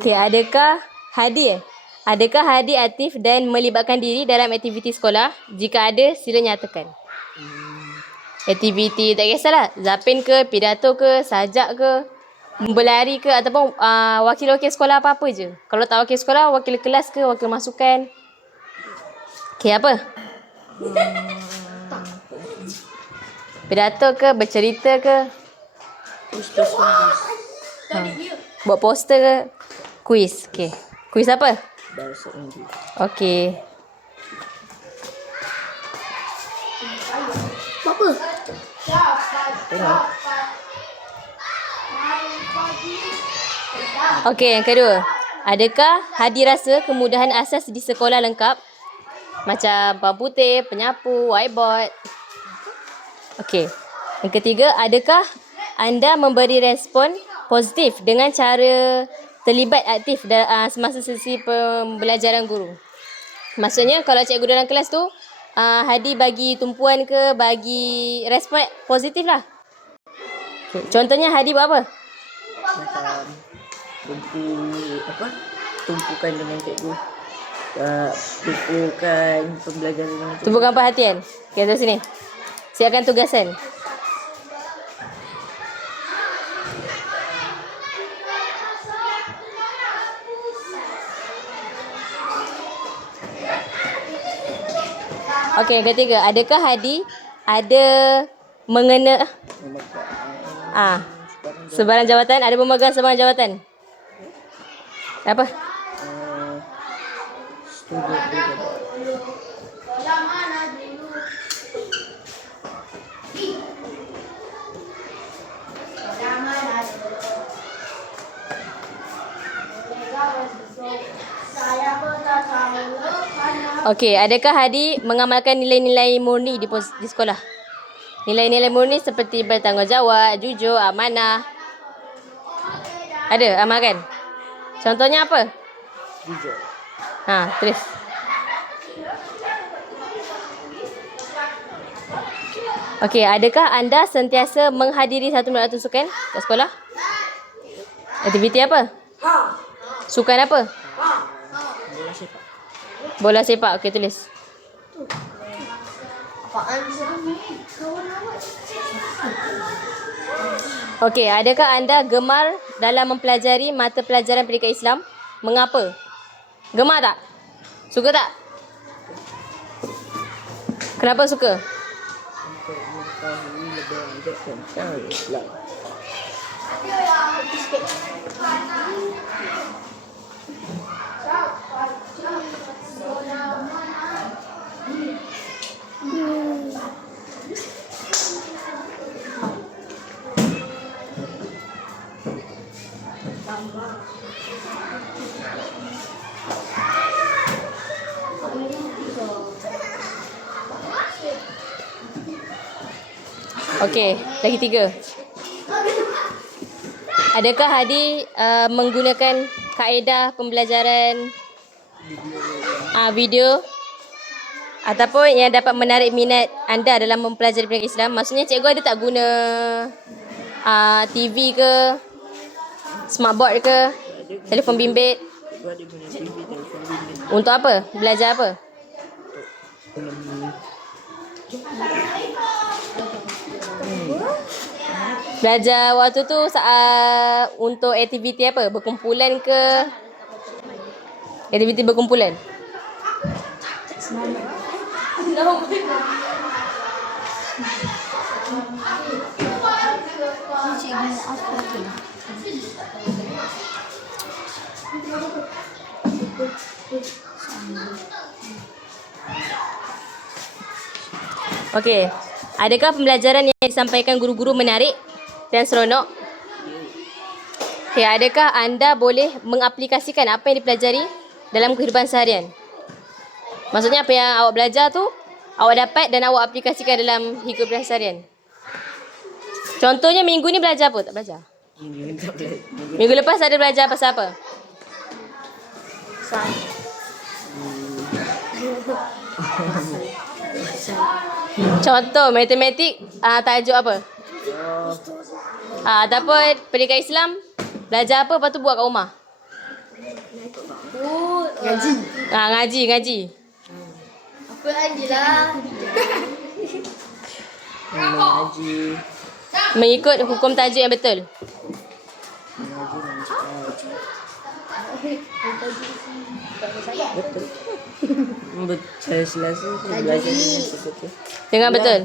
Okey, adakah Hadi aktif dan melibatkan diri dalam aktiviti sekolah? Jika ada, sila nyatakan. Aktiviti tak kisahlah, zapin ke, pidato ke, sajak ke, berlari ke, ataupun wakil-wakil sekolah apa-apa je. Kalau tak wakil sekolah, wakil kelas ke, wakil masukan. Okey, apa? Pidato ke, bercerita ke? Buat poster ke? Kuis. Okey. Kuis apa? Bahasa Inggeris. Okey. Apa? Okey, yang kedua. Adakah Hadi rasa kemudahan asas di sekolah lengkap? Macam papan putih, penyapu, whiteboard. Okey. Yang ketiga, adakah anda memberi respon positif dengan cara terlibat aktif semasa sesi pembelajaran guru? Maksudnya kalau cikgu dalam kelas tu, Hadi bagi tumpuan ke, bagi respon positif lah. Okay. Contohnya Hadi buat apa? Macam tumpukan dengan cikgu. Tumpukan pembelajaran dengan cikgu. Tumpukan perhatian. Okay, terus sini. Siapkan tugasan. Okey, yang ketiga, adakah Hadi ada sebarang jawatan, ada memegang sebarang jawatan? Apa? Student leader. Okey, adakah Hadi mengamalkan nilai-nilai murni di sekolah? Nilai-nilai murni seperti bertanggungjawab, jujur, amanah. Ada amalkan? Contohnya apa? Jujur. Terus. Okey, adakah anda sentiasa menghadiri satu meratus sukan kat sekolah? Aktiviti apa? Sukan apa? Bola sepak. Bola sepak. Okey, tulis. Okey, adakah anda gemar dalam mempelajari mata pelajaran pendidikan Islam? Mengapa? Gemar tak? Suka tak? Kenapa suka? Untuk mengetahui lebih lanjut tentang Islam. Okey, lagi 3. Adakah Hadi menggunakan kaedah pembelajaran video ataupun yang dapat menarik minat anda dalam mempelajari pendidikan Islam? Maksudnya cikgu ada tak guna TV ke, smartboard ke, telefon bimbit? Cikgu ada guna TV, telefon bimbit. Untuk apa? Belajar apa? Belajar waktu tu untuk aktiviti apa? Berkumpulan ke? Aktiviti berkumpulan? Okey. Adakah pembelajaran yang disampaikan guru-guru menarik dan seronok? Okay, adakah anda boleh mengaplikasikan apa yang dipelajari dalam kehidupan seharian? Maksudnya apa yang awak belajar tu, awak dapat dan awak aplikasikan dalam kehidupan seharian. Contohnya minggu ni belajar apa? Tak belajar? Minggu lepas ada belajar pasal apa? Contoh matematik, tajuk apa? Ataupun pendidikan Islam, Belajar apa lepas tu buat kat rumah? Ngaji. Ngaji. Apa lagi lah? Mengaji. Mengikut hukum tajuk yang betul. Betul. Saya Selasa saya belajar dengan seperti Dengan betul.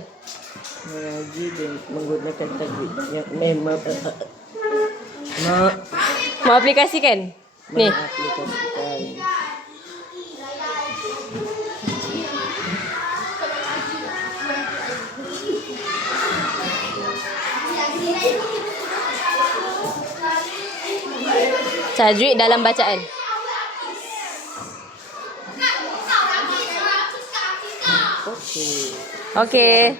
mengaji dan menggunakan tajwid yang memang Mau aplikasikan? Ni. mengaplikasikan. Tajwid dalam bacaan. Okey. Okey.